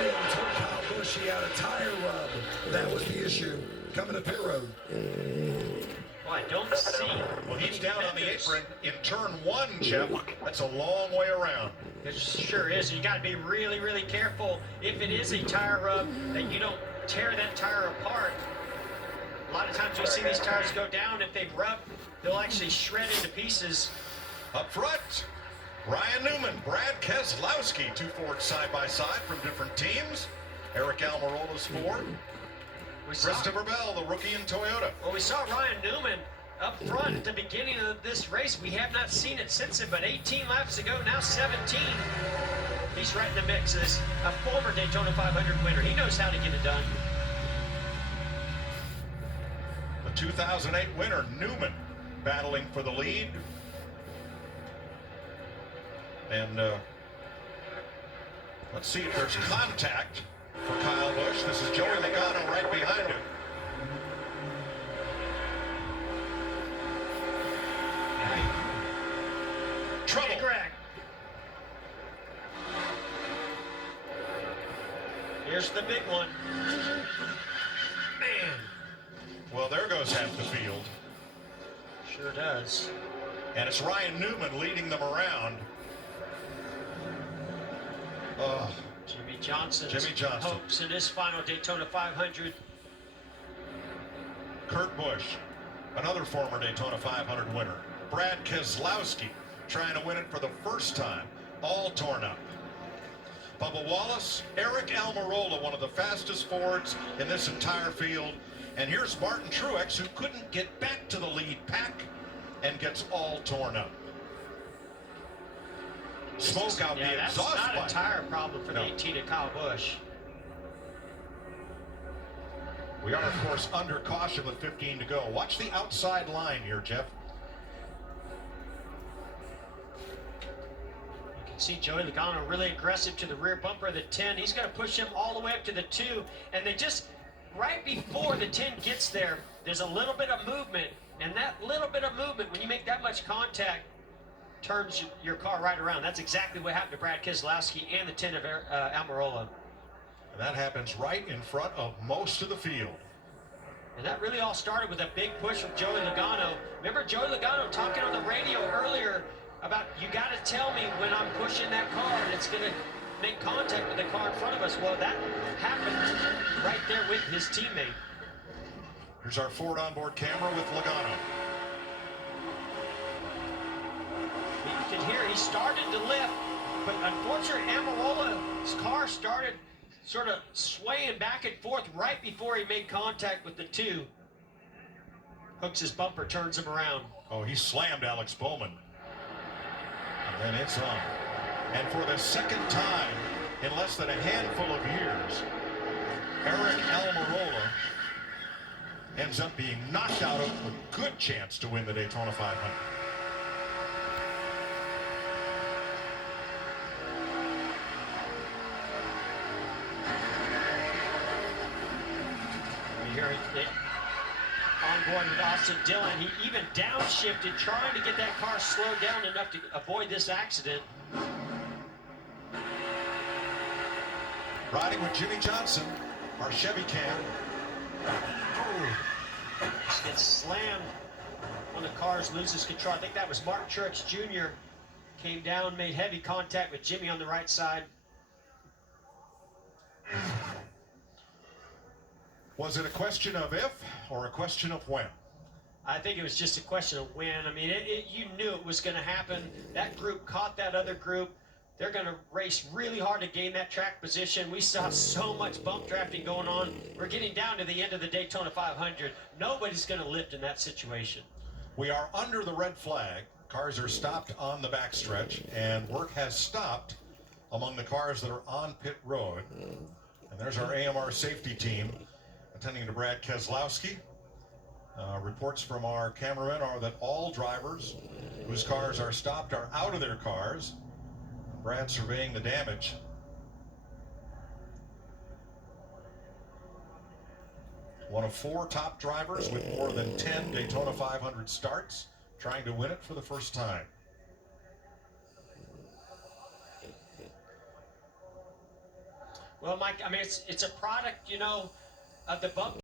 even told Kyle Busch he had a tire rub. That was the issue coming to pit road. Well, I don't see. Well, he's down on the apron in turn one, Jeff. That's a long way around. It sure is. You got to be really, really careful if it is a tire rub that you don't tear that tire apart. A lot of times you see these tires go down. If they rub, they'll actually shred into pieces. Up front, Ryan Newman, Brad Keselowski, two Fords side by side from different teams. Eric Almirola's Ford. Christopher Bell, the rookie in Toyota. Well, we saw Ryan Newman up front at the beginning of this race. We have not seen it since then, but 18 laps ago, now 17. He's right in the mix as a former Daytona 500 winner. He knows how to get it done. The 2008 winner, Newman, battling for the lead. And let's see if there's contact for Kyle Busch. This is Joey Logano right behind him. Trouble. Hey, Greg. Here's the big one. Man. Well, there goes half the field. Sure does. And it's Ryan Newman leading them around. Jimmy Johnson's Jimmy Johnson. hopes in his final Daytona 500. Kurt Busch, another former Daytona 500 winner. Brad Keselowski, trying to win it for the first time, all torn up. Bubba Wallace, Eric Almirola, one of the fastest Fords in this entire field. And here's Martin Truex, who couldn't get back to the lead pack and gets all torn up. Smoke out the exhaust pipe. That's not a tire problem for the 18 of Kyle Busch. We are, of course, under caution with 15 to go. Watch the outside line here, Jeff. You can see Joey Logano really aggressive to the rear bumper of the 10. He's going to push him all the way up to the 2. And they just, right before the 10 gets there, there's a little bit of movement. And that little bit of movement, when you make that much contact, turns your car right around. That's exactly what happened to Brad Keselowski and the 10 of Almirola. And that happens right in front of most of the field. And that really all started with a big push from Joey Logano. Remember Joey Logano talking on the radio earlier about, you got to tell me when I'm pushing that car and it's going to make contact with the car in front of us. Well, that happened right there with his teammate. Here's our Ford onboard camera with Logano. You can hear he started to lift, but unfortunately Almirola's car started sort of swaying back and forth right before he made contact with the 2. Hooks his bumper, turns him around. Oh, he slammed Alex Bowman. And then it's on. And for the second time in less than a handful of years, Eric Almirola ends up being knocked out of a good chance to win the Daytona 500. Here on board with Austin Dillon. He even downshifted, trying to get that car slowed down enough to avoid this accident. Riding with Jimmy Johnson, our Chevy cam. Just gets slammed on the cars, loses control. I think that was Mark Truex Jr. Came down, made heavy contact with Jimmy on the right side. Was it a question of if or a question of when? I think it was just a question of when. I mean, you knew it was going to happen. That group caught that other group. They're going to race really hard to gain that track position. We saw so much bump drafting going on. We're getting down to the end of the Daytona 500. Nobody's going to lift in that situation. We are under the red flag. Cars are stopped on the backstretch, and work has stopped among the cars that are on pit road. And there's our AMR safety team attending to Brad Keselowski. Reports from our cameramen are that all drivers whose cars are stopped are out of their cars. Brad surveying the damage. One of 4 top drivers with more than 10 Daytona 500 starts, trying to win it for the first time. Well, Mike, I mean, it's a product, you know, of the bump.